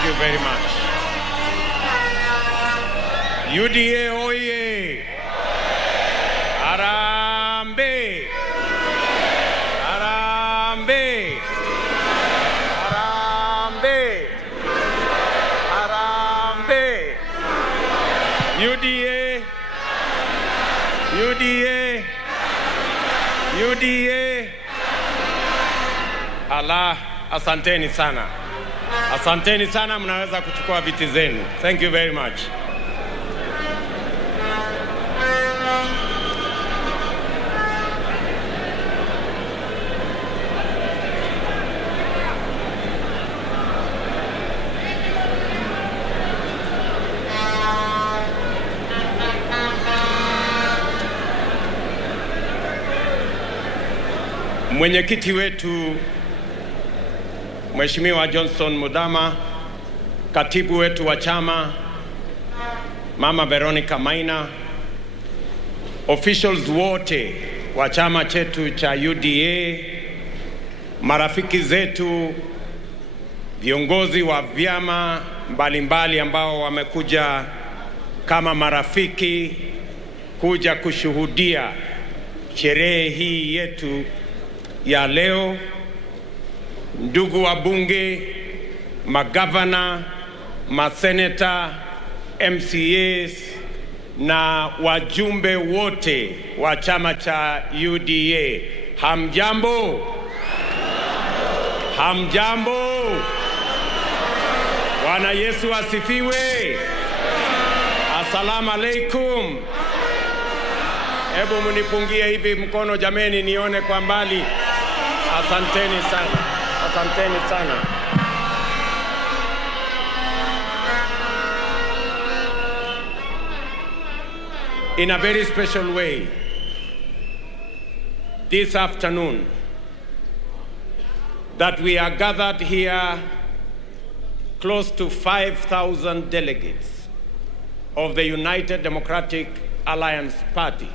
Thank you very much. UDA oye! Harambee! Harambee! Harambee! Harambee! UDA! UDA! UDA! Allah, asanteni sana. Asanteni sana, mnaweza kuchukua viti zenu. Thank you very much. Mwenyekiti wetu Mheshimiwa Johnson Mudhama, katibu wetu wa chama Mama Veronica Maina, officials wote wa chama chetu cha UDA, marafiki zetu, viongozi wa vyama mbalimbali ambao wamekuja kama marafiki kuja kushuhudia sherehe hii yetu ya leo, ndugu wa bunge, magavana, maseneta, MCAs na wajumbe wote wa chama cha UDA. Hamjambo? Hamjambo? Bwana Yesu asifiwe. Assalamu alaikum. Hebu mnipungie hivi mkono jameni, nione kwa mbali. Asanteni sana. Asanteni sana. In a very special way, this afternoon, that we are gathered here, close to 5,000 delegates of the United Democratic Alliance Party.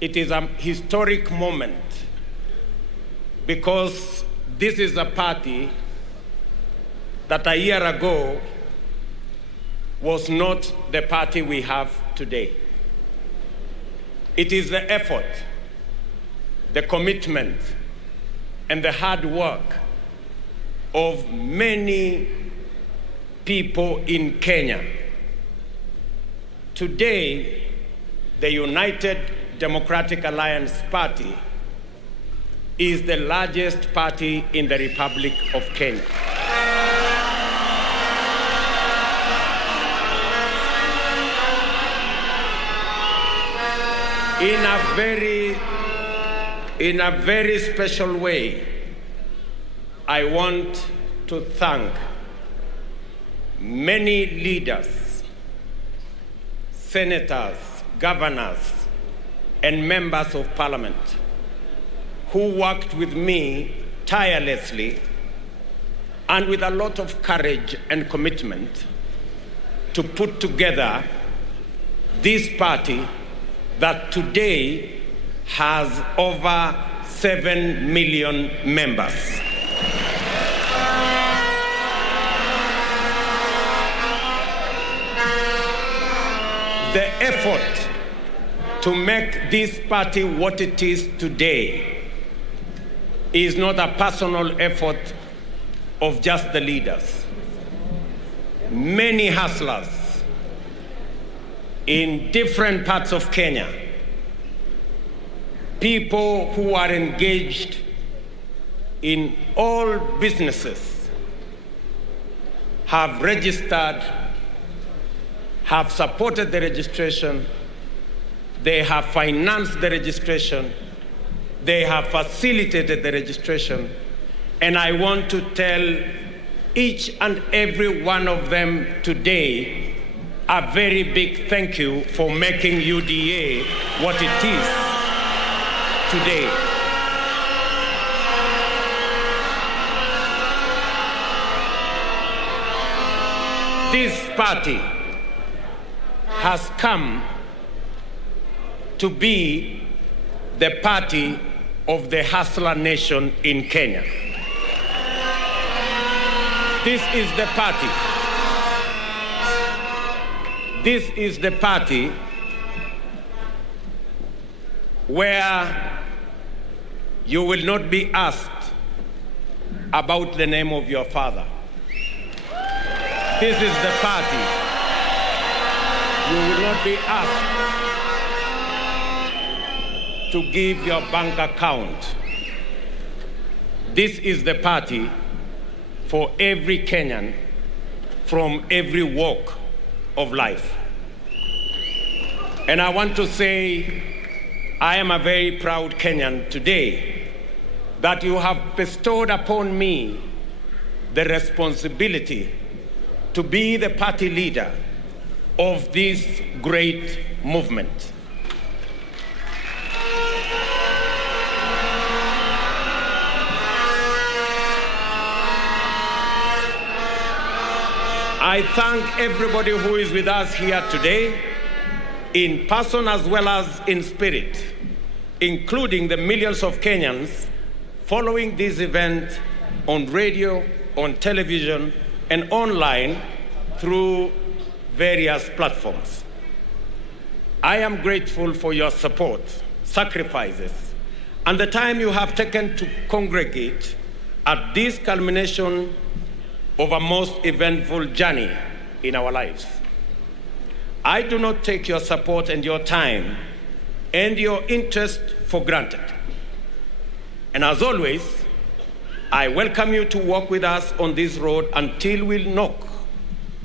It is a historic moment because this is a party that a year ago was not the party we have today. It is the effort, the commitment, and the hard work of many people in Kenya. Today, the United Democratic Alliance Party is the largest party in the Republic of Kenya. In a very special way, I want to thank many leaders, senators, governors, and members of parliament who worked with me tirelessly and with a lot of courage and commitment to put together this party that today has over 7 million members. The effort to make this party what it is today is not a personal effort of just the leaders. Many hustlers in different parts of Kenya, people who are engaged in all businesses, have registered, have supported the registration, they have financed the registration, they have facilitated the registration, and I want to tell each and every one of them today a very big thank you for making UDA what it is today. This party has come to be the party of the hustler nation in Kenya. This is the party. This is the party where you will not be asked about the name of your father. This is the party. You will not be asked to give your bank account. This is the party for every Kenyan from every walk of life. And I want to say, I am a very proud Kenyan today that you have bestowed upon me the responsibility to be the party leader of this great movement. I thank everybody who is with us here today, in person as well as in spirit, including the millions of Kenyans following this event on radio, on television, and online through various platforms. I am grateful for your support, sacrifices, and the time you have taken to congregate at this culmination of a most eventful journey in our lives. I do not take your support and your time and your interest for granted. And as always, I welcome you to walk with us on this road until we knock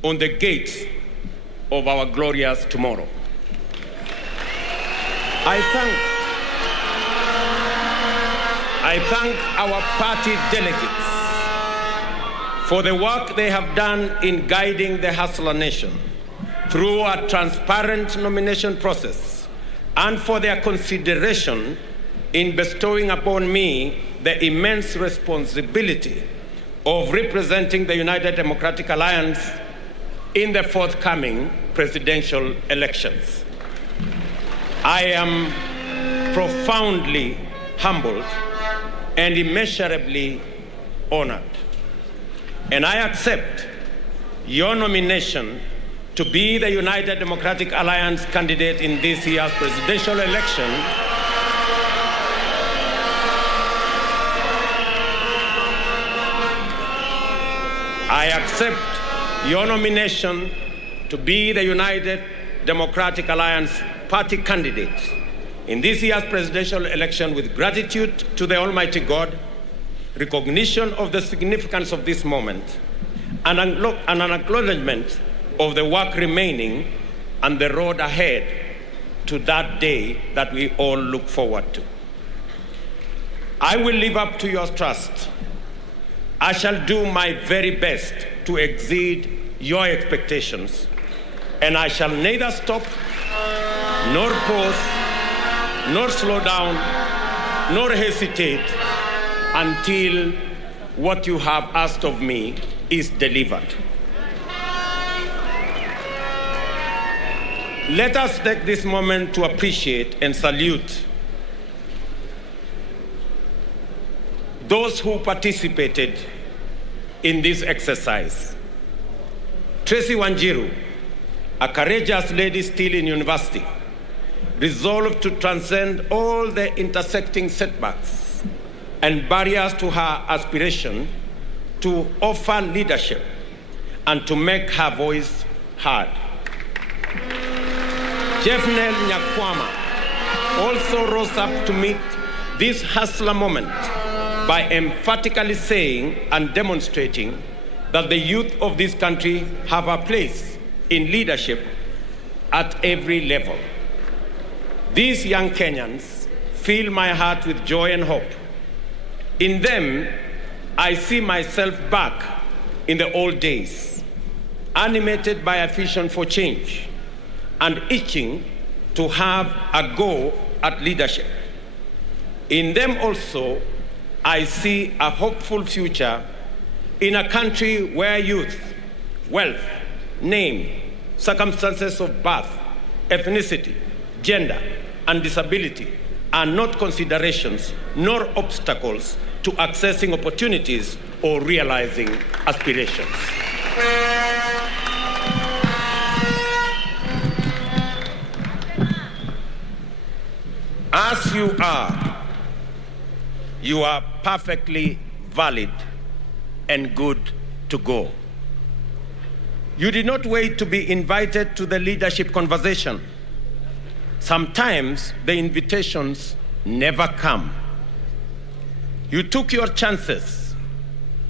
on the gates of our glorious tomorrow. I thank our party delegates for the work they have done in guiding the Hustler Nation through a transparent nomination process, and for their consideration in bestowing upon me the immense responsibility of representing the United Democratic Alliance in the forthcoming presidential elections. I am profoundly humbled and immeasurably honored. And I accept your nomination to be the United Democratic Alliance candidate in this year's presidential election. I accept your nomination to be the United Democratic Alliance party candidate in this year's presidential election with gratitude to the Almighty God, recognition of the significance of this moment, and an acknowledgement of the work remaining and the road ahead to that day that we all look forward to. I will live up to your trust. I shall do my very best to exceed your expectations, and I shall neither stop, nor pause, nor slow down, nor hesitate until what you have asked of me is delivered. Let us take this moment to appreciate and salute those who participated in this exercise. Tracy Wanjiru, a courageous lady still in university, resolved to transcend all the intersecting setbacks and barriers to her aspiration to offer leadership and to make her voice heard. Jeffnel Nyakwama also rose up to meet this hustler moment by emphatically saying and demonstrating that the youth of this country have a place in leadership at every level. These young Kenyans fill my heart with joy and hope. In them, I see myself back in the old days, animated by a vision for change and itching to have a go at leadership. In them also, I see a hopeful future in a country where youth, wealth, name, circumstances of birth, ethnicity, gender, and disability are not considerations nor obstacles to accessing opportunities or realizing aspirations. As you are perfectly valid and good to go. You did not wait to be invited to the leadership conversation. Sometimes the invitations never come. You took your chances,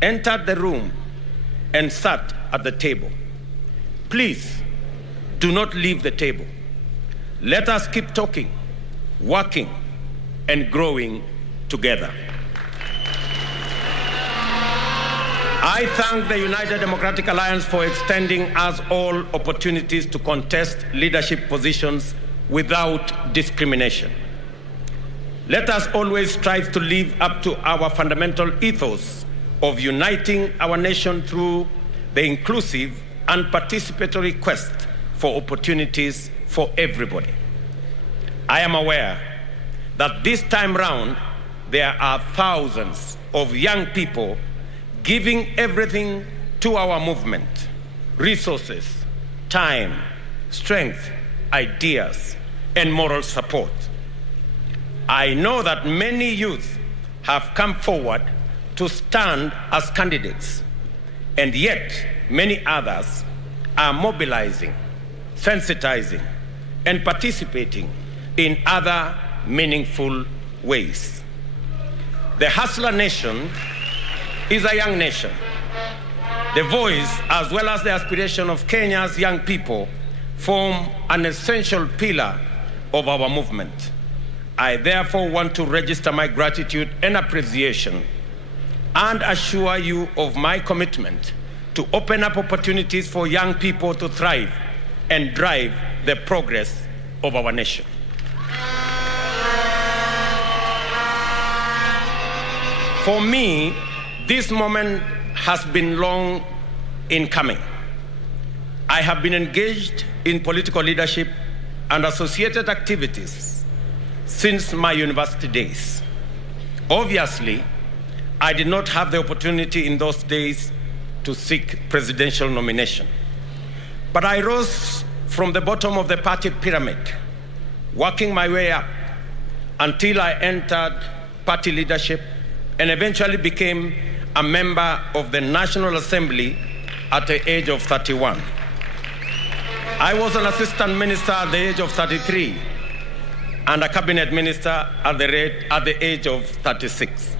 entered the room, and sat at the table. Please, do not leave the table. Let us keep talking, working, and growing together. I thank the United Democratic Alliance for extending us all opportunities to contest leadership positions without discrimination. Let us always strive to live up to our fundamental ethos of uniting our nation through the inclusive and participatory quest for opportunities for everybody. I am aware that this time round, there are thousands of young people giving everything to our movement: resources, time, strength, ideas, and moral support. I know that many youth have come forward to stand as candidates, and yet many others are mobilizing, sensitizing, and participating in other meaningful ways. The Hustler Nation is a young nation. The voice, as well as the aspiration of Kenya's young people, form an essential pillar of our movement. I therefore want to register my gratitude and appreciation and assure you of my commitment to open up opportunities for young people to thrive and drive the progress of our nation. For me, this moment has been long in coming. I have been engaged in political leadership and associated activities since my university days. Obviously, I did not have the opportunity in those days to seek presidential nomination. But I rose from the bottom of the party pyramid, working my way up until I entered party leadership and eventually became a member of the National Assembly at the age of 31. I was an assistant minister at the age of 33 and a cabinet minister at the age of 36,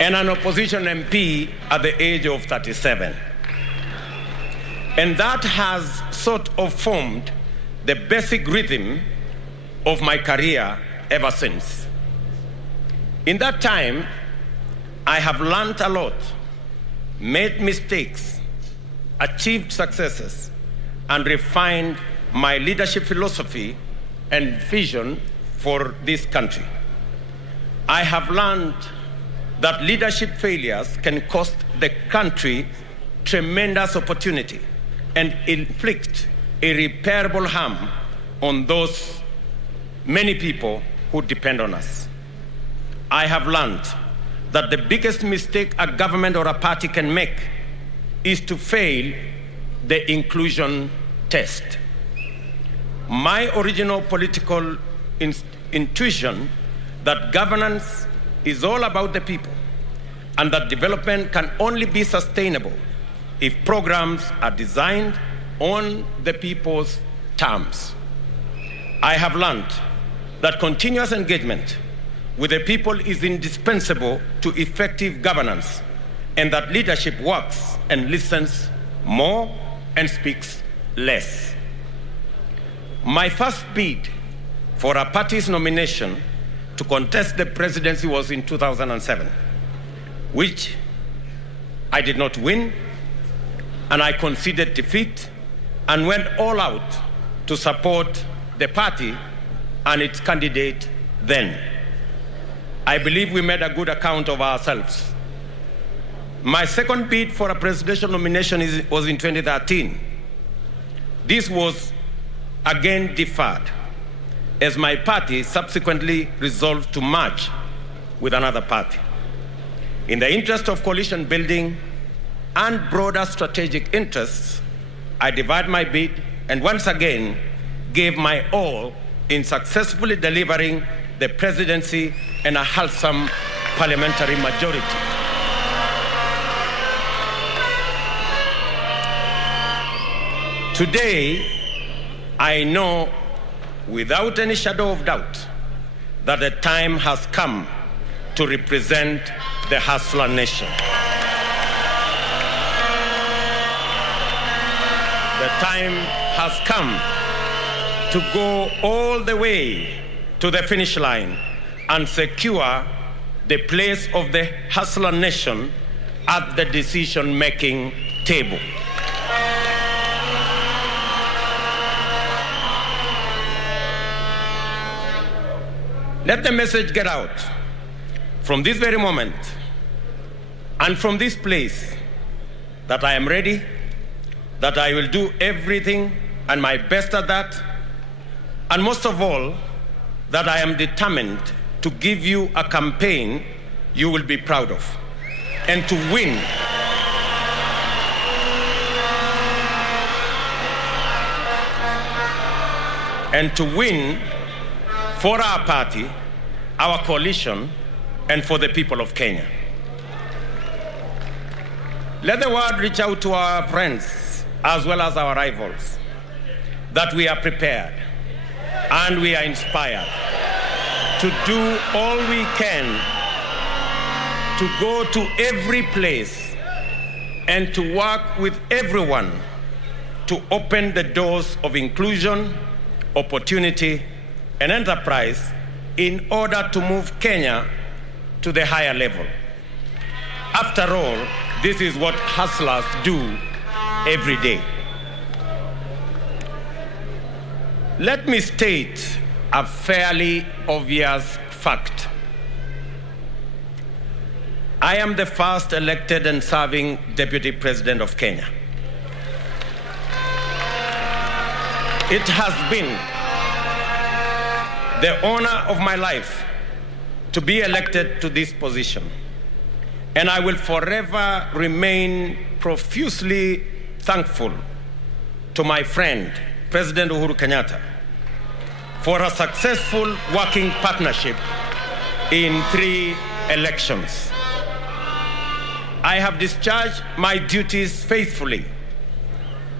and an opposition MP at the age of 37. And that has sort of formed the basic rhythm of my career ever since. In that time, I have learned a lot, made mistakes, achieved successes, and refined my leadership philosophy and vision for this country. I have learned that leadership failures can cost the country tremendous opportunity and inflict irreparable harm on those many people who depend on us. I have learned that the biggest mistake a government or a party can make is to fail the inclusion test. My original political intuition that governance is all about the people and that development can only be sustainable if programs are designed on the people's terms. I have learned that continuous engagement with the people is indispensable to effective governance, and that leadership works and listens more and speaks less. My first bid for a party's nomination to contest the presidency was in 2007, which I did not win, and I conceded defeat and went all out to support the party and its candidate then. I believe we made a good account of ourselves. My second bid for a presidential nomination was in 2013. This was again deferred, as my party subsequently resolved to merge with another party. In the interest of coalition building and broader strategic interests, I divide my bid and once again gave my all in successfully delivering the presidency and a wholesome parliamentary majority. Today, I know without any shadow of doubt that the time has come to represent the hustler nation. The time has come to go all the way to the finish line and secure the place of the hustler nation at the decision-making table. Let the message get out from this very moment and from this place that I am ready, that I will do everything and my best at that, and most of all, that I am determined to give you a campaign you will be proud of and to win. And to win for our party, our coalition, and for the people of Kenya. Let the word reach out to our friends as well as our rivals that we are prepared and we are inspired to do all we can to go to every place and to work with everyone to open the doors of inclusion, opportunity, and enterprise in order to move Kenya to the higher level. After all, this is what hustlers do every day. Let me state a fairly obvious fact. I am the first elected and serving Deputy President of Kenya. It has been the honor of my life to be elected to this position, and I will forever remain profusely thankful to my friend, President Uhuru Kenyatta, for a successful working partnership in 3 elections. I have discharged my duties faithfully,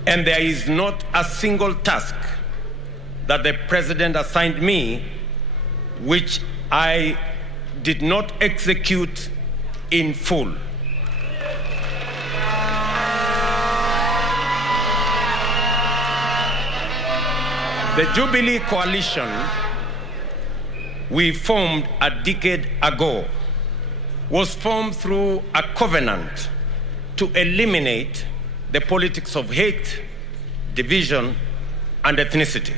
and there is not a single task that the President assigned me which I did not execute in full. The Jubilee Coalition we formed a decade ago was formed through a covenant to eliminate the politics of hate, division, and ethnicity.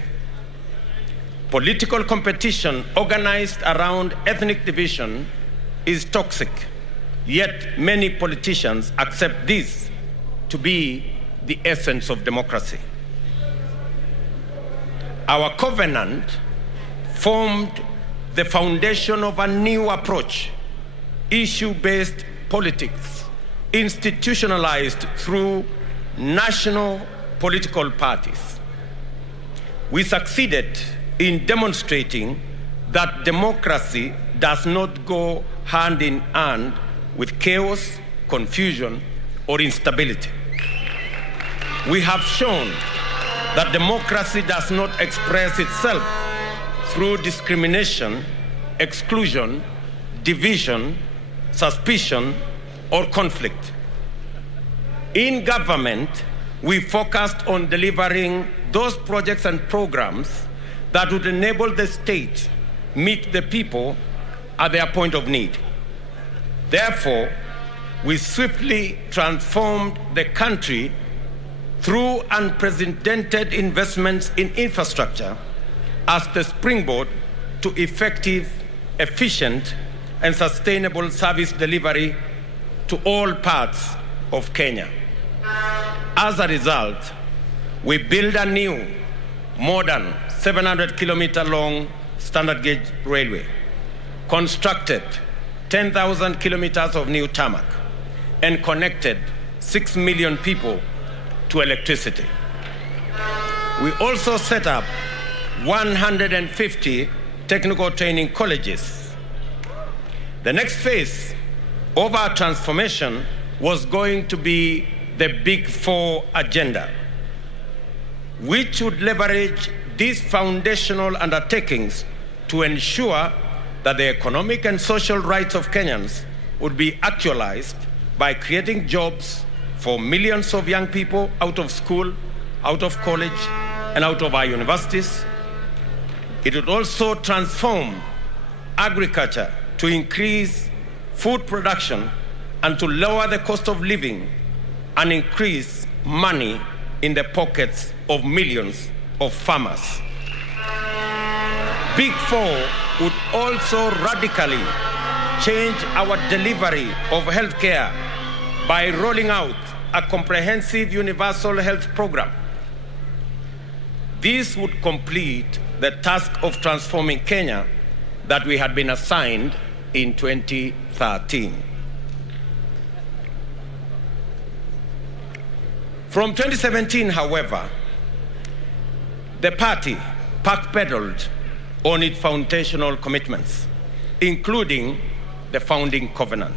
Political competition organized around ethnic division is toxic, yet many politicians accept this to be the essence of democracy. Our covenant formed the foundation of a new approach, issue-based politics, institutionalized through national political parties. We succeeded in demonstrating that democracy does not go hand in hand with chaos, confusion, or instability. We have shown that democracy does not express itself through discrimination, exclusion, division, suspicion, or conflict. In government, we focused on delivering those projects and programs that would enable the state meet the people at their point of need. Therefore, we swiftly transformed the country through unprecedented investments in infrastructure as the springboard to effective, efficient, and sustainable service delivery to all parts of Kenya. As a result, we built a new, modern, 700-kilometer long standard gauge railway, constructed 10,000 kilometers of new tarmac and connected 6 million people to electricity. We also set up 150 technical training colleges. The next phase of our transformation was going to be the Big Four agenda, which would leverage these foundational undertakings to ensure that the economic and social rights of Kenyans would be actualized by creating jobs for millions of young people out of school, out of college, and out of our universities. It would also transform agriculture to increase food production and to lower the cost of living and increase money in the pockets of millions of farmers. Big Four would also radically change our delivery of healthcare by rolling out a comprehensive universal health program. This would complete the task of transforming Kenya that we had been assigned in 2013. From 2017, however, the party backpedaled on its foundational commitments, including the founding covenant.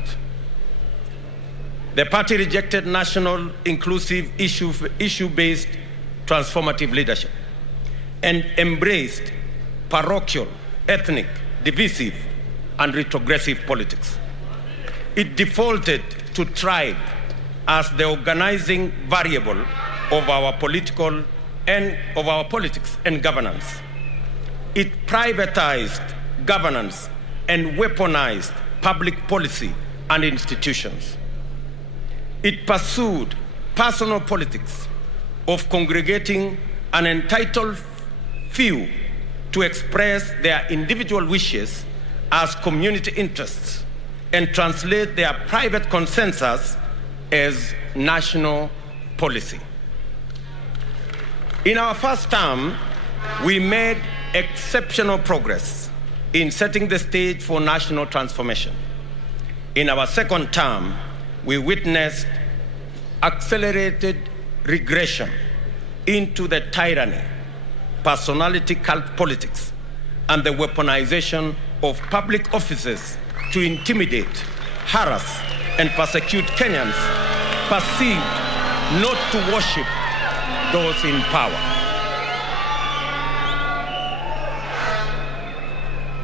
The party rejected national, inclusive, issue-based transformative leadership and embraced parochial, ethnic, divisive, and retrogressive politics. It defaulted to tribe as the organizing variable of our politics and governance. It privatized governance and weaponized public policy and institutions. It pursued personal politics of congregating an entitled few to express their individual wishes as community interests and translate their private consensus as national policy. In our first term, we made exceptional progress in setting the stage for national transformation. In our second term, we witnessed accelerated regression into the tyranny, personality cult politics, and the weaponization of public offices to intimidate, harass, and persecute Kenyans perceived not to worship those in power.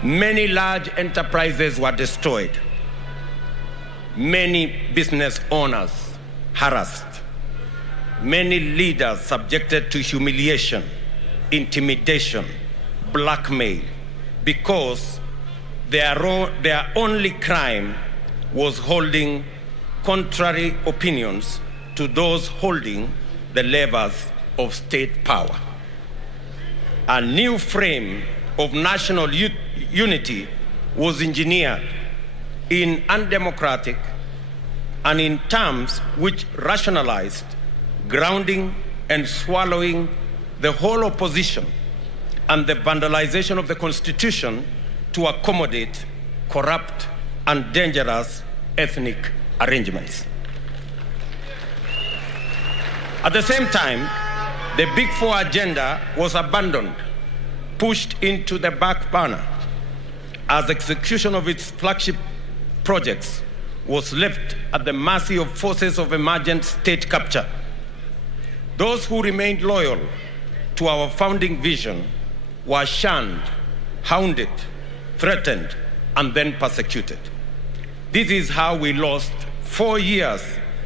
Many large enterprises were destroyed. Many business owners harassed. Many leaders subjected to humiliation, intimidation, blackmail, because their only crime was holding contrary opinions to those holding the levers of state power. A new frame of national unity was engineered in undemocratic and in terms which rationalized grounding and swallowing the whole opposition and the vandalization of the Constitution to accommodate corrupt and dangerous ethnic arrangements. At the same time, the Big Four agenda was abandoned, pushed into the back burner, as execution of its flagship projects was left at the mercy of forces of emergent state capture. Those who remained loyal to our founding vision were shunned, hounded, threatened, and then persecuted. This is how we lost 4 years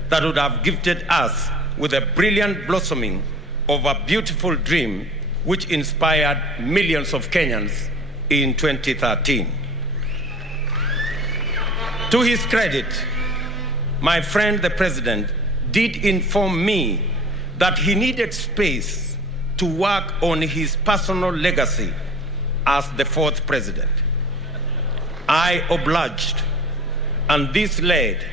that would have gifted us with a brilliant blossoming of a beautiful dream which inspired millions of Kenyans in 2013. To his credit, my friend the president did inform me that he needed space to work on his personal legacy as the fourth president. I obliged, and this led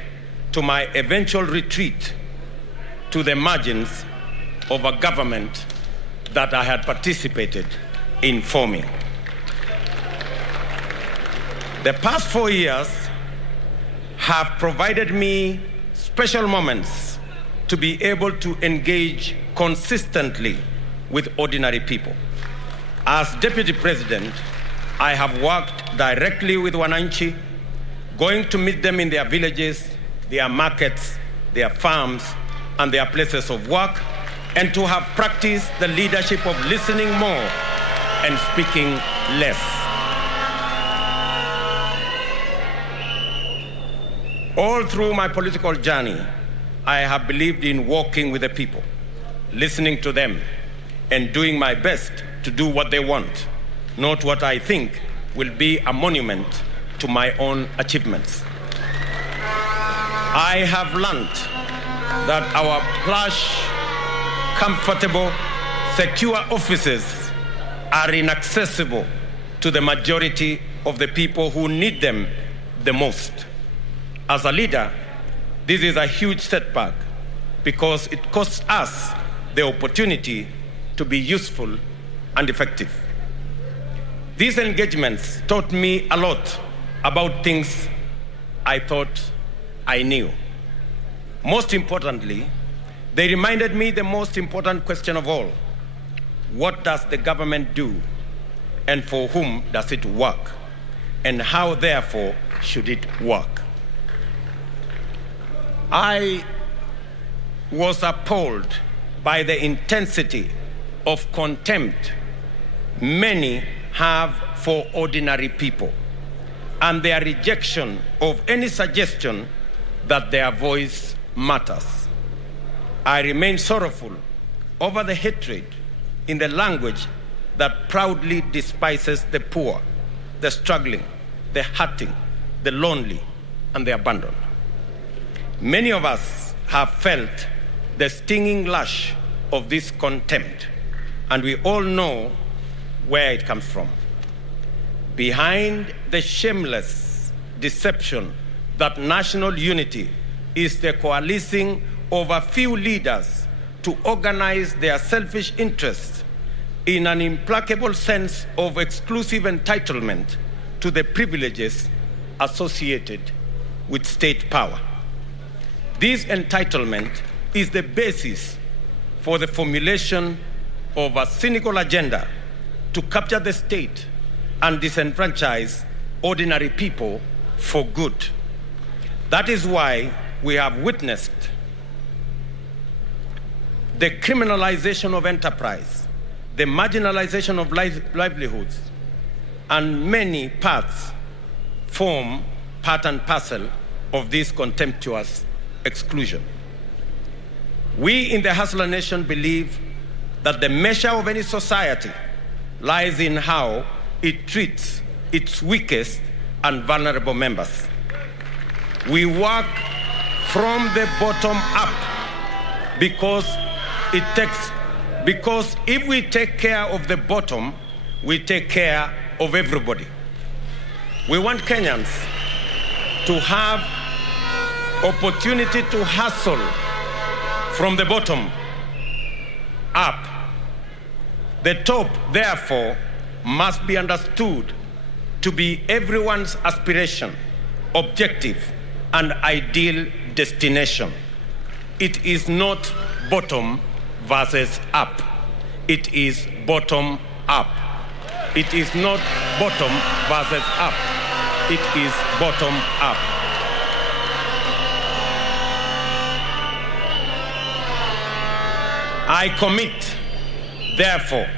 to my eventual retreat to the margins of a government that I had participated in forming. The past 4 years have provided me special moments to be able to engage consistently with ordinary people. As Deputy President, I have worked directly with Wananchi, going to meet them in their villages, their markets, their farms, and their places of work, and to have practiced the leadership of listening more and speaking less. All through my political journey, I have believed in walking with the people, listening to them, and doing my best to do what they want, not what I think will be a monument to my own achievements. I have learned that our plush, comfortable, secure offices are inaccessible to the majority of the people who need them the most. As a leader, this is a huge setback because it costs us the opportunity to be useful and effective. These engagements taught me a lot about things I thought I knew. Most importantly, they reminded me the most important question of all: what does the government do, and for whom does it work, and how, therefore, should it work? I was appalled by the intensity of contempt many have for ordinary people and their rejection of any suggestion that their voice matters. I remain sorrowful over the hatred in the language that proudly despises the poor, the struggling, the hurting, the lonely, and the abandoned. Many of us have felt the stinging lash of this contempt, and we all know where it comes from. Behind the shameless deception that national unity is the coalescing of a few leaders to organize their selfish interests in an implacable sense of exclusive entitlement to the privileges associated with state power. This entitlement is the basis for the formulation of a cynical agenda to capture the state and disenfranchise ordinary people for good. That is why we have witnessed the criminalization of enterprise, the marginalization of livelihoods, and many parts form part and parcel of this contemptuous exclusion. We in the Hustler Nation believe that the measure of any society lies in how it treats its weakest and vulnerable members. We work from the bottom up because if we take care of the bottom, we take care of everybody. We want Kenyans to have opportunity to hustle from the bottom up. The top, therefore, must be understood to be everyone's aspiration, objective, and ideal destination. It is not bottom versus up. It is bottom up. It is not bottom versus up. It is bottom up. I commit, therefore,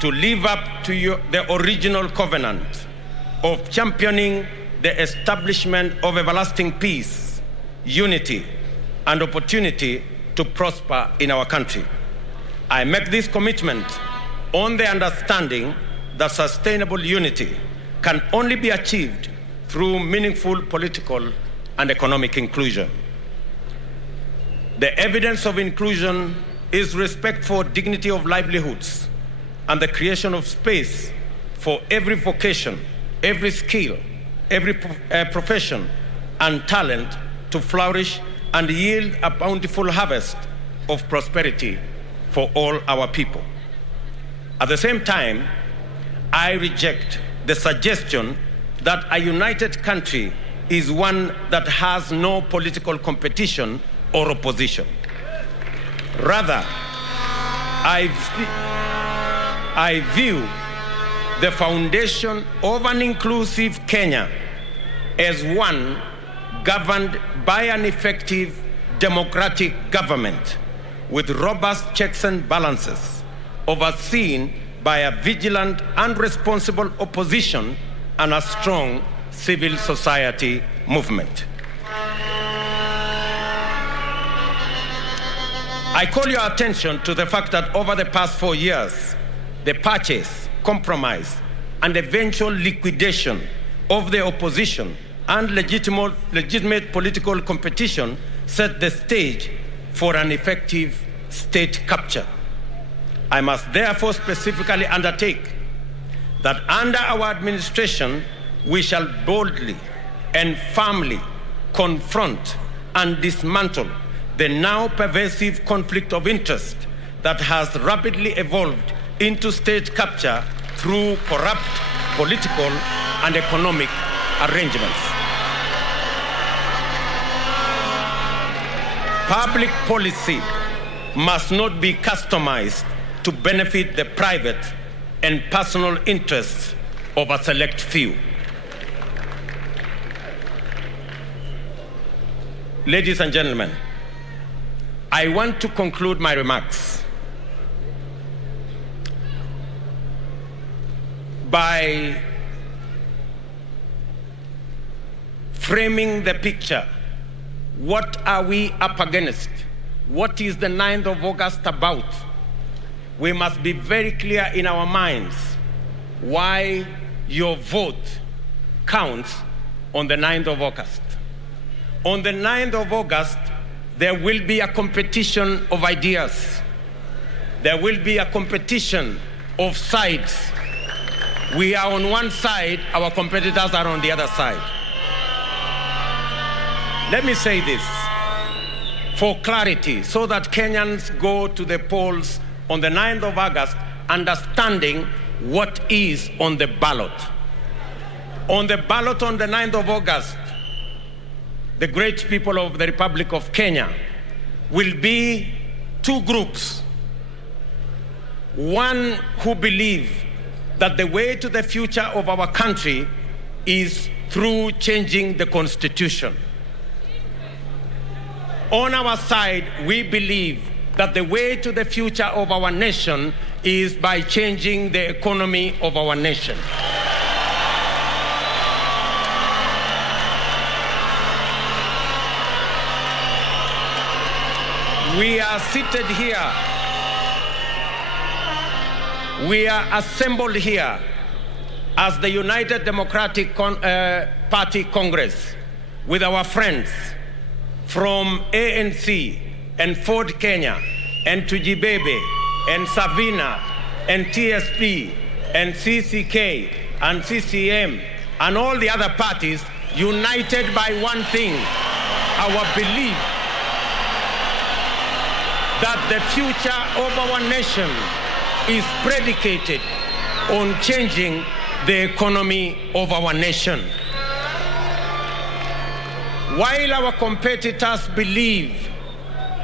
to live up to the original covenant of championing the establishment of everlasting peace, unity, and opportunity to prosper in our country. I make this commitment on the understanding that sustainable unity can only be achieved through meaningful political and economic inclusion. The evidence of inclusion is respect for dignity of livelihoods and the creation of space for every vocation, every skill, every profession and talent to flourish and yield a bountiful harvest of prosperity for all our people. At the same time, I reject the suggestion that a united country is one that has no political competition or opposition. Rather, I view the foundation of an inclusive Kenya as one governed by an effective democratic government with robust checks and balances, overseen by a vigilant and responsible opposition and a strong civil society movement. I call your attention to the fact that over the past 4 years, the purchase, compromise, and eventual liquidation of the opposition and legitimate political competition set the stage for an effective state capture. I must therefore specifically undertake that under our administration, we shall boldly and firmly confront and dismantle the now pervasive conflict of interest that has rapidly evolved into state capture through corrupt political and economic arrangements. Public policy must not be customized to benefit the private and personal interests of a select few. Ladies and gentlemen, I want to conclude my remarks by framing the picture. What are we up against? What is the 9th of August about? We must be very clear in our minds why your vote counts on the 9th of August. On the 9th of August, there will be a competition of ideas. There will be a competition of sides. We are on one side, our competitors are on the other side. Let me say this for clarity, so that Kenyans go to the polls on the 9th of August understanding what is on the ballot. On the ballot on the 9th of August, the great people of the Republic of Kenya will be two groups. One who believe that the way to the future of our country is through changing the Constitution. On our side, we believe that the way to the future of our nation is by changing the economy of our nation. We are seated here. We are assembled here as the United Democratic Party Congress with our friends from ANC and Ford Kenya and Tujibebe and Savina and TSP and CCK and CCM and all the other parties, united by one thing, our belief that the future of our nation is predicated on changing the economy of our nation. While our competitors believe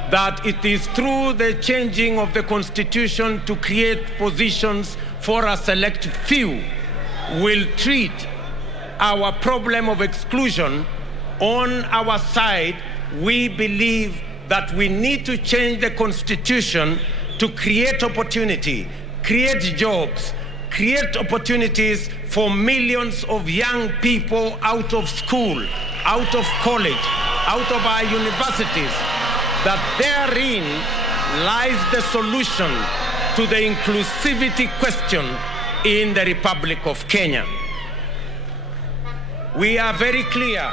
that it is through the changing of the Constitution to create positions for a select few will treat our problem of exclusion, on our side, we believe that we need to change the Constitution to create opportunity, create jobs, create opportunities for millions of young people out of school, out of college, out of our universities, that therein lies the solution to the inclusivity question in the Republic of Kenya. We are very clear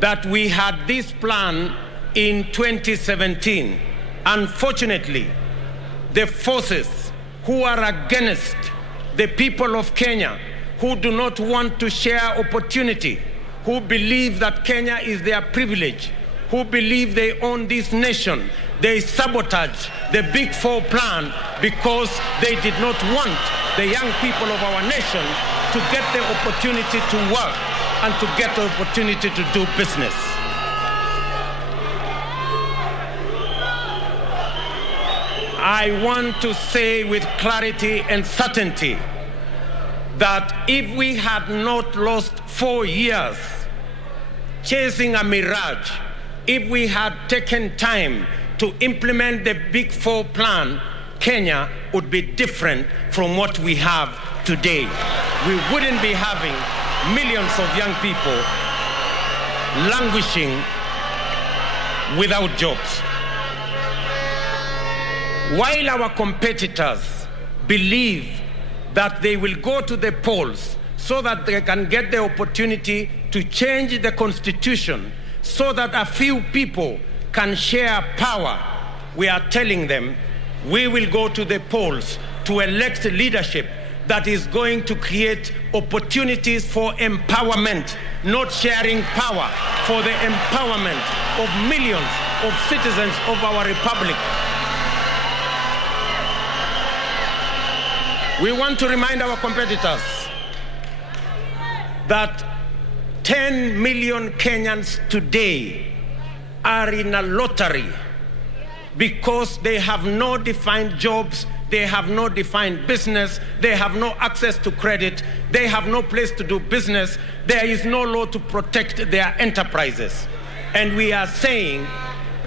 that we had this plan in 2017. Unfortunately, the forces who are against the people of Kenya, who do not want to share opportunity, who believe that Kenya is their privilege, who believe they own this nation, they sabotage the Big Four plan because they did not want the young people of our nation to get the opportunity to work and to get the opportunity to do business. I want to say with clarity and certainty that if we had not lost 4 years chasing a mirage, if we had taken time to implement the Big Four plan, Kenya would be different from what we have today. We wouldn't be having millions of young people languishing without jobs. While our competitors believe that they will go to the polls so that they can get the opportunity to change the constitution so that a few people can share power, we are telling them we will go to the polls to elect leadership that is going to create opportunities for empowerment, not sharing power, for the empowerment of millions of citizens of our republic. We want to remind our competitors that 10 million Kenyans today are in a lottery because they have no defined jobs, they have no defined business, they have no access to credit, they have no place to do business, there is no law to protect their enterprises. And we are saying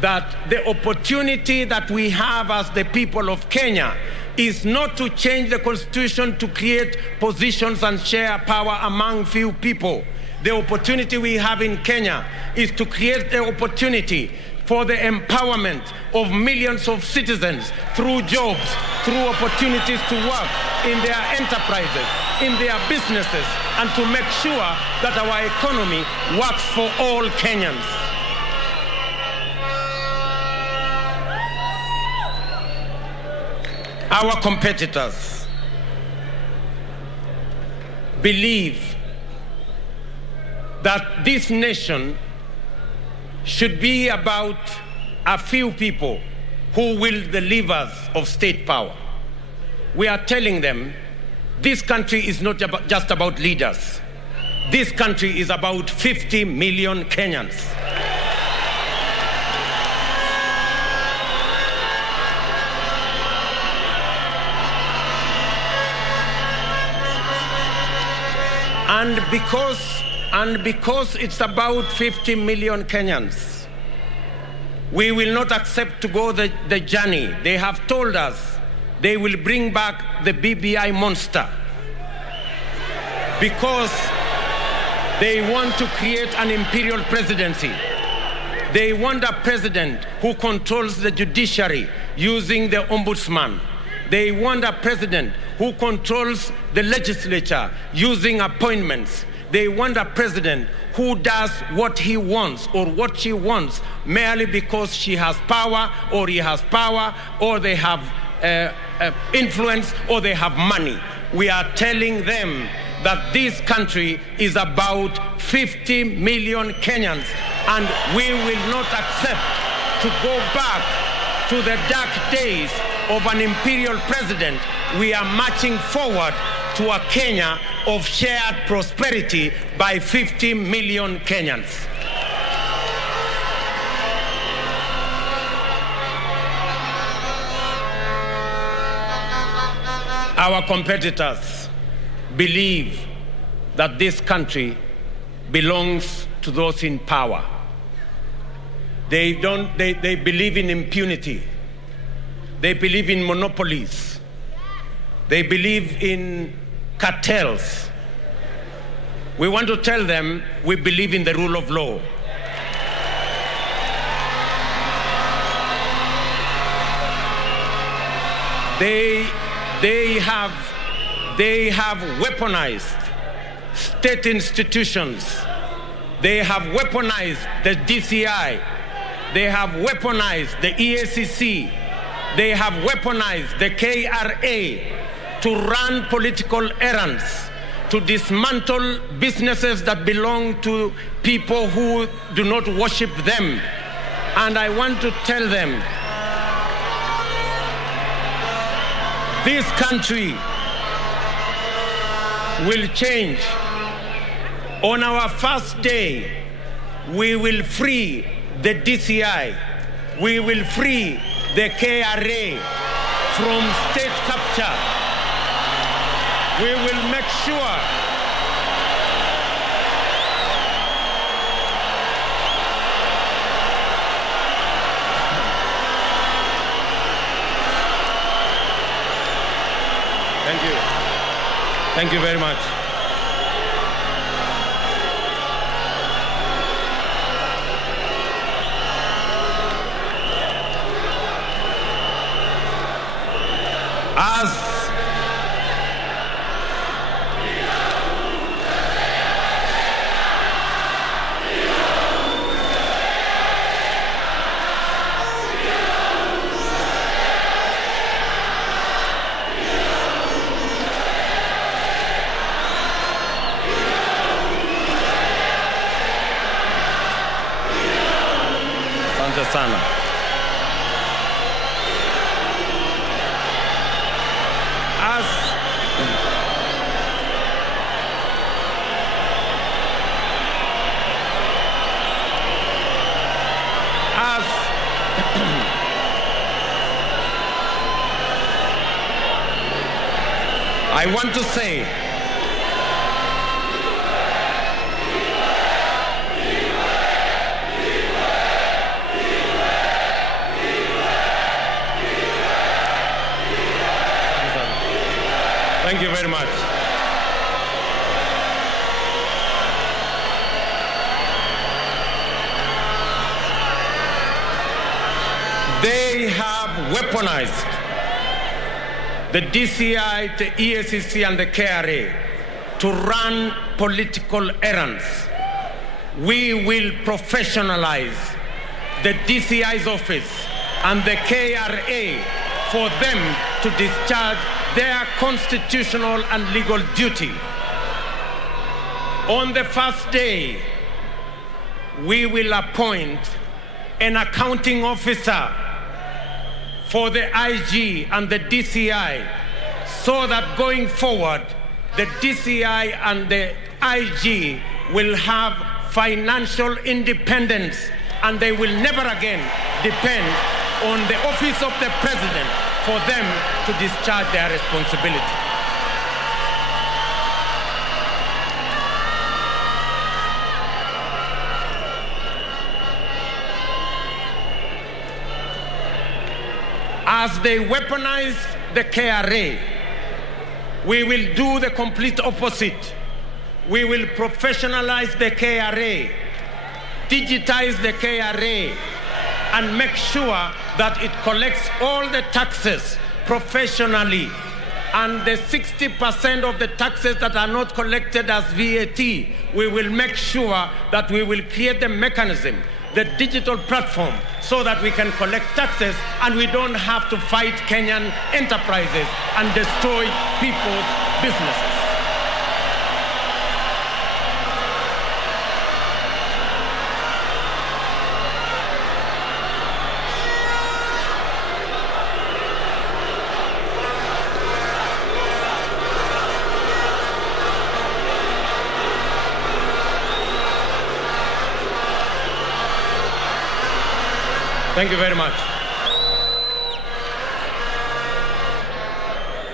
that the opportunity that we have as the people of Kenya is not to change the constitution to create positions and share power among few people. The opportunity we have in Kenya is to create the opportunity for the empowerment of millions of citizens through jobs, through opportunities to work in their enterprises, in their businesses, and to make sure that our economy works for all Kenyans. Our competitors believe that this nation should be about a few people who will deliver us of state power. We are telling them this country is not just about leaders. This country is about 50 million Kenyans. And because it's about 50 million Kenyans, we will not accept to go the journey. They have told us they will bring back the BBI monster because they want to create an imperial presidency. They want a president who controls the judiciary using the ombudsman. They want a president who controls the legislature using appointments. They want a president who does what he wants or what she wants merely because she has power or he has power or they have influence or they have money. We are telling them that this country is about 50 million Kenyans, and we will not accept to go back to the dark days of an imperial president. We are marching forward to a Kenya of shared prosperity by 50 million Kenyans. Our competitors believe that this country belongs to those in power. They believe in impunity. They believe in monopolies. They believe in cartels. We want to tell them we believe in the rule of law. They have weaponized state institutions. They have weaponized the DCI. They have weaponized the EACC. They have weaponized the KRA to run political errands, to dismantle businesses that belong to people who do not worship them. And I want to tell them, this country will change On our first day, we will free the DCI. We will free the KRA from state capture. We will make sure Thank you. Thank you very much. Asante sana. I want to say, thank you very much. They have weaponized the DCI, the EACC, and the KRA to run political errands. We will professionalize the DCI's office and the KRA for them to discharge their constitutional and legal duty. On the first day, we will appoint an accounting officer for the IG and the DCI, so that going forward, the DCI and the IG will have financial independence, and they will never again depend on the office of the president for them to discharge their responsibility. As they weaponize the KRA, we will do the complete opposite. We will professionalize the KRA, digitize the KRA, and make sure that it collects all the taxes professionally. And the 60% of the taxes that are not collected as VAT, we will make sure that we will create the mechanism, the digital platform, so that we can collect taxes and we don't have to fight Kenyan enterprises and destroy people's businesses. Thank you very much.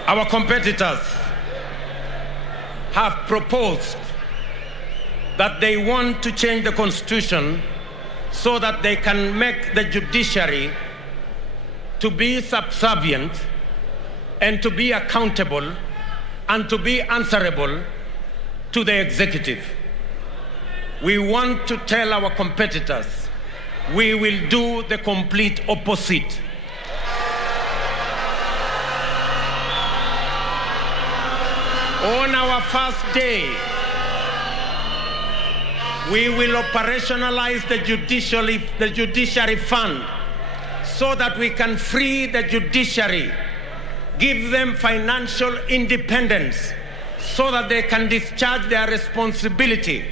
Our competitors have proposed that they want to change the constitution so that they can make the judiciary to be subservient and to be accountable and to be answerable to the executive. We want to tell our competitors we will do the complete opposite. On our first day, we will operationalize the judiciary fund so that we can free the judiciary, give them financial independence so that they can discharge their responsibility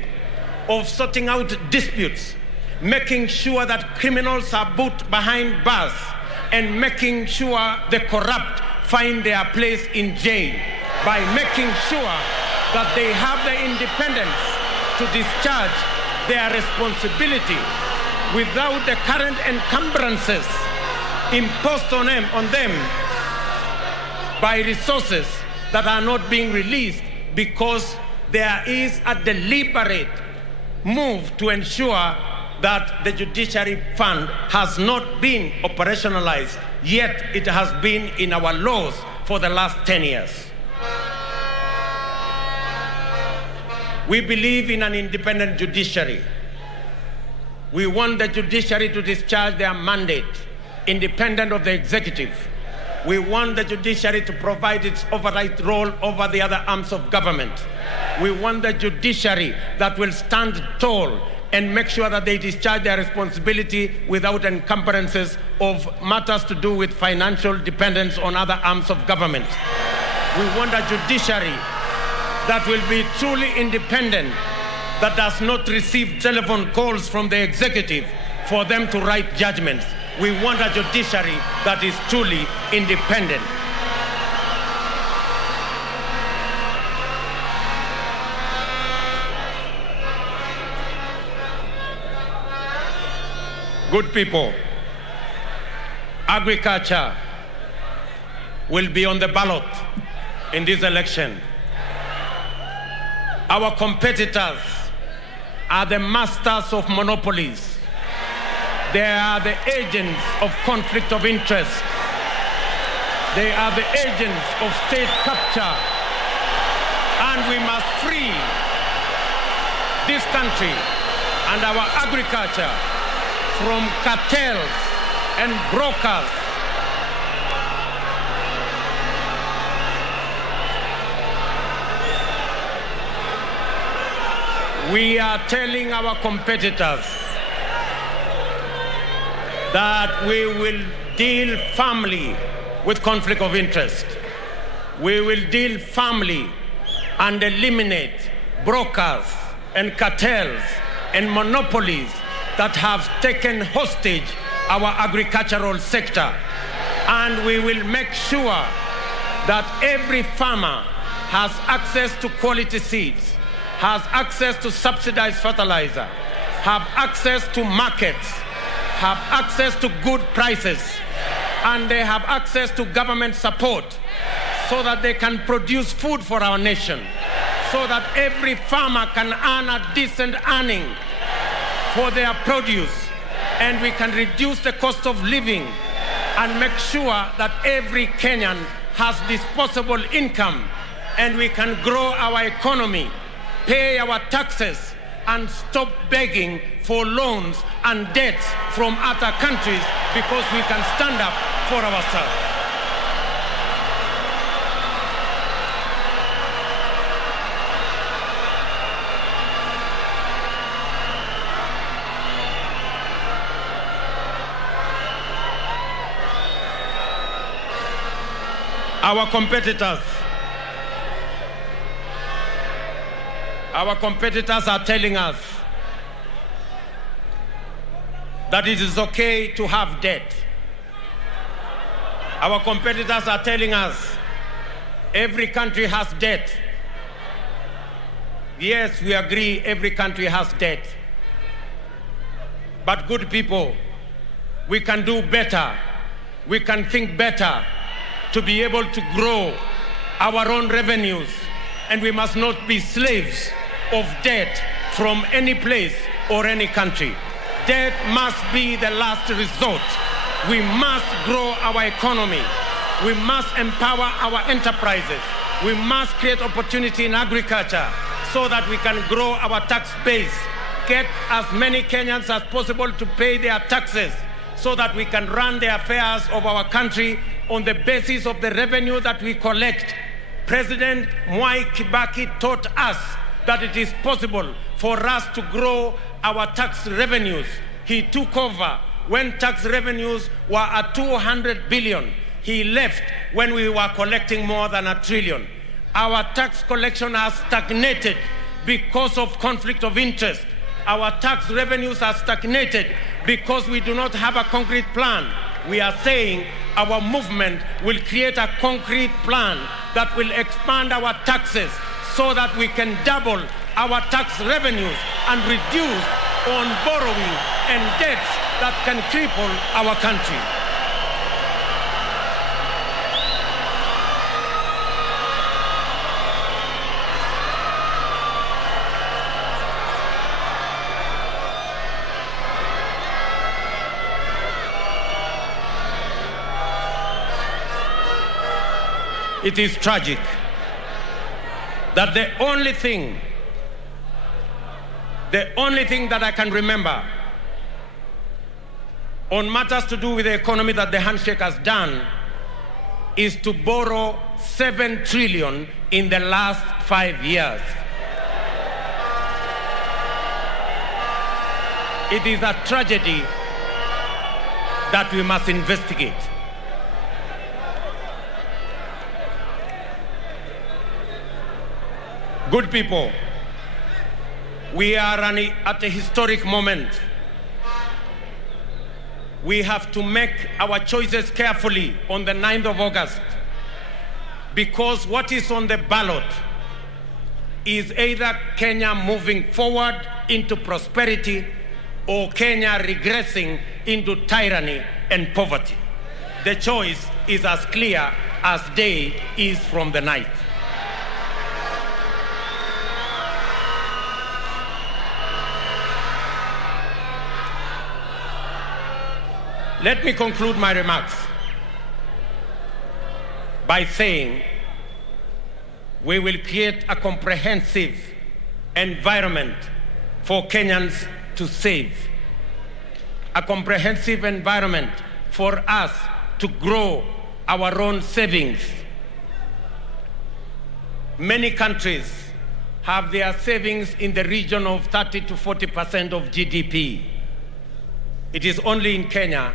of sorting out disputes, making sure that criminals are put behind bars, and making sure the corrupt find their place in jail, by making sure that they have the independence to discharge their responsibility without the current encumbrances imposed on them by resources that are not being released, because there is a deliberate move to ensure that the judiciary fund has not been operationalized, yet it has been in our laws for the last 10 years. We believe in an independent judiciary. We want the judiciary to discharge their mandate, independent of the executive. We want the judiciary to provide its oversight role over the other arms of government. We want the judiciary that will stand tall and make sure that they discharge their responsibility without encumbrances of matters to do with financial dependence on other arms of government. We want a judiciary that will be truly independent, that does not receive telephone calls from the executive for them to write judgments. We want a judiciary that is truly independent. Good people, agriculture will be on the ballot in this election. Our competitors are the masters of monopolies. They are the agents of conflict of interest. They are the agents of state capture. And we must free this country and our agriculture from cartels and brokers. We are telling our competitors that we will deal firmly with conflict of interest. We will deal firmly and eliminate brokers and cartels and monopolies that have taken hostage our agricultural sector. And we will make sure that every farmer has access to quality seeds, has access to subsidized fertilizer, have access to markets, have access to good prices, and they have access to government support so that they can produce food for our nation, so that every farmer can earn a decent earning for their produce, and we can reduce the cost of living and make sure that every Kenyan has disposable income, and we can grow our economy, pay our taxes, and stop begging for loans and debts from other countries, because we can stand up for ourselves. Our competitors are telling us that it is okay to have debt. Our competitors are telling us every country has debt. Yes, we agree every country has debt. But good people, we can do better. We can think better to be able to grow our own revenues, and we must not be slaves of debt from any place or any country. Debt must be the last resort. We must grow our economy. We must empower our enterprises. We must create opportunity in agriculture so that we can grow our tax base, get as many Kenyans as possible to pay their taxes so that we can run the affairs of our country on the basis of the revenue that we collect. President Mwai Kibaki taught us that it is possible for us to grow our tax revenues. He took over when tax revenues were at 200 billion. He left when we were collecting more than $1 trillion. Our tax collection has stagnated because of conflict of interest. Our tax revenues are stagnated because we do not have a concrete plan. We are saying our movement will create a concrete plan that will expand our taxes so that we can double our tax revenues and reduce on borrowing and debts that can cripple our country. It is tragic that the only thing that I can remember on matters to do with the economy that the handshake has done is to borrow 7 trillion in the last 5 years. It is a tragedy that we must investigate. Good people, we are at a historic moment. We have to make our choices carefully on the 9th of August, because what is on the ballot is either Kenya moving forward into prosperity or Kenya regressing into tyranny and poverty. The choice is as clear as day is from the night. Let me conclude my remarks by saying we will create a comprehensive environment for Kenyans to save, a comprehensive environment for us to grow our own savings. Many countries have their savings in the region of 30 to 40% of GDP. It is only in Kenya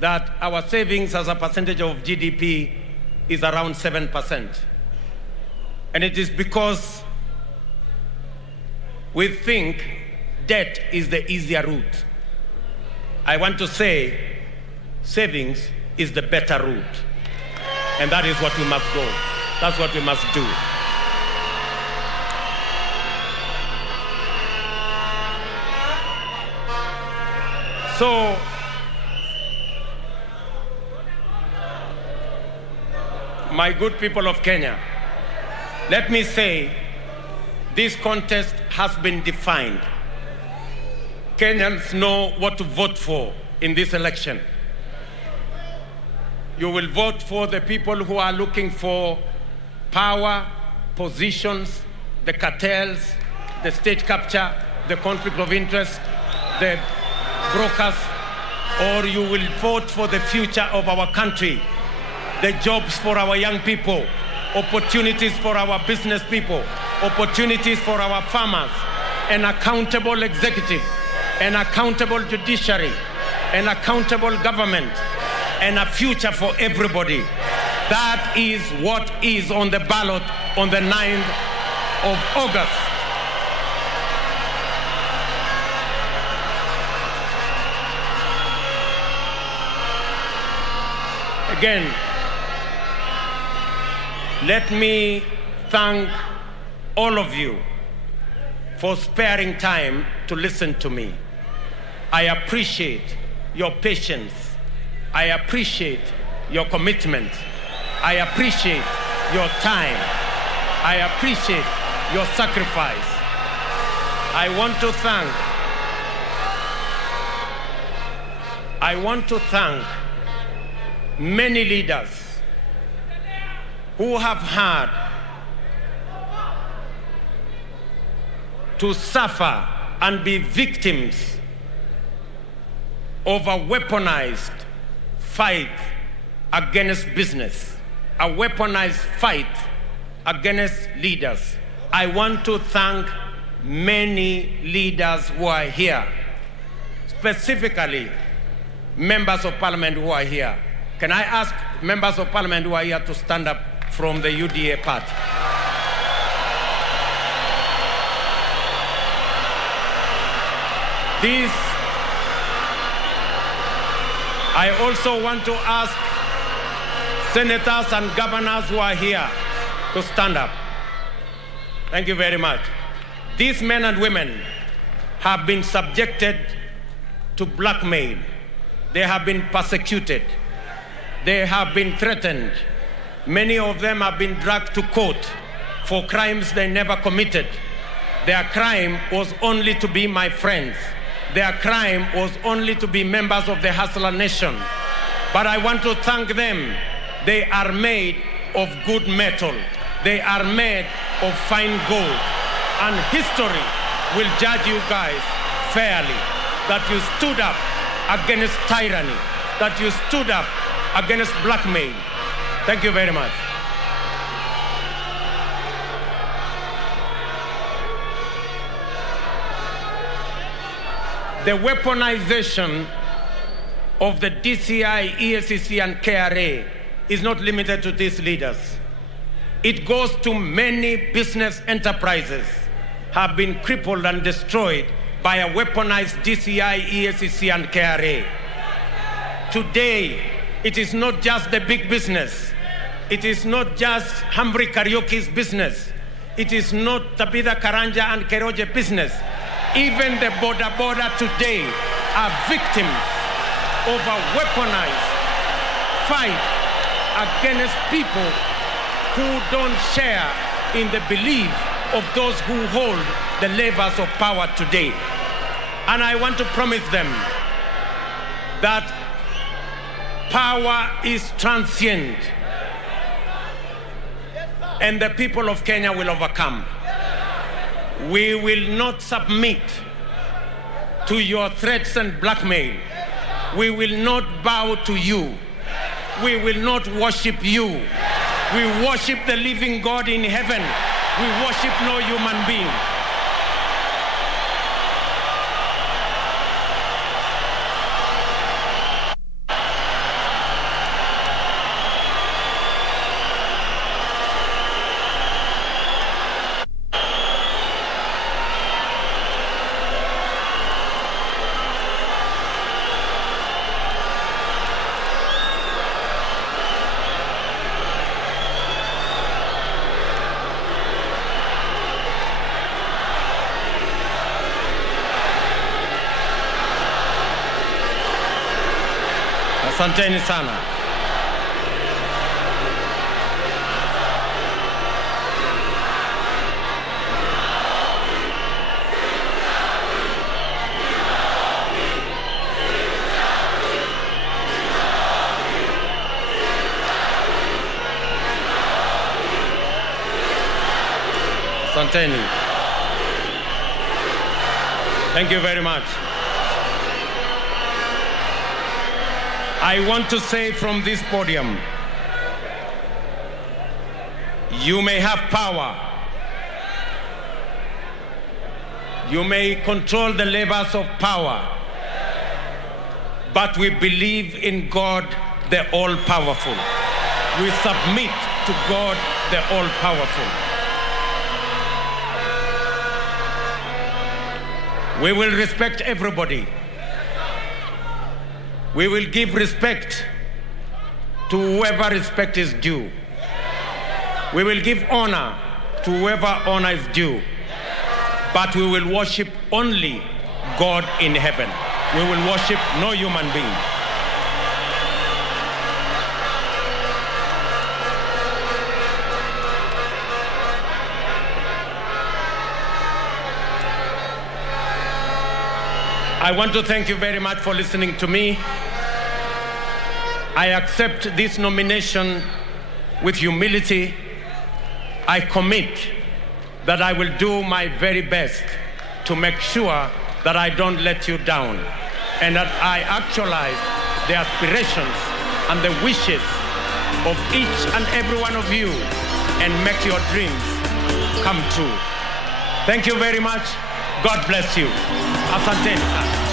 that our savings as a percentage of GDP is around 7%. And it is because we think debt is the easier route. I want to say savings is the better route. And that is what we must go. That's what we must do. So, my good people of Kenya, let me say this contest has been defined. Kenyans know what to vote for in this election. You will vote for the people who are looking for power, positions, the cartels, the state capture, the conflict of interest, the brokers, or you will vote for the future of our country, the jobs for our young people, opportunities for our business people, opportunities for our farmers, an accountable executive, an accountable judiciary, an accountable government, and a future for everybody. That is what is on the ballot on the 9th of August. Again, let me thank all of you for sparing time to listen to me. I appreciate your patience. I appreciate your commitment. I appreciate your time. I appreciate your sacrifice. I want to thank many leaders who have had to suffer and be victims of a weaponized fight against business, a weaponized fight against leaders. I want to thank many leaders who are here, specifically members of parliament who are here. Can I ask members of parliament who are here to stand up from the UDA party? I also want to ask senators and governors who are here to stand up. Thank you very much. These men and women have been subjected to blackmail. They have been persecuted. They have been threatened. Many of them have been dragged to court for crimes they never committed. Their crime was only to be my friends. Their crime was only to be members of the Hustler Nation. But I want to thank them. They are made of good metal. They are made of fine gold. And history will judge you guys fairly, that you stood up against tyranny, that you stood up against blackmail. Thank you very much. The weaponization of the DCI, EACC, and KRA is not limited to these leaders. It goes to many business enterprises have been crippled and destroyed by a weaponized DCI, EACC, and KRA. Today, it is not just the big business. It is not just Humphrey Karaoke's business. It is not Tabitha Karanja and Keroje business. Even the border today are victims of a weaponized fight against people who don't share in the belief of those who hold the levers of power today. And I want to promise them that power is transient and the people of Kenya will overcome. We will not submit to your threats and blackmail. We will not bow to you. We will not worship you. We worship the living God in heaven. We worship no human being. Asanteni sana. Asanteni. Thank you very much. I want to say from this podium, you may have power. You may control the levers of power, but we believe in God, the all-powerful. We submit to God, the all-powerful. We will respect everybody. We will give respect to whoever respect is due. We will give honor to whoever honor is due. But we will worship only God in heaven. We will worship no human being. I want to thank you very much for listening to me. I accept this nomination with humility. I commit that I will do my very best to make sure that I don't let you down and that I actualize the aspirations and the wishes of each and every one of you and make your dreams come true. Thank you very much. God bless you. Asante sana.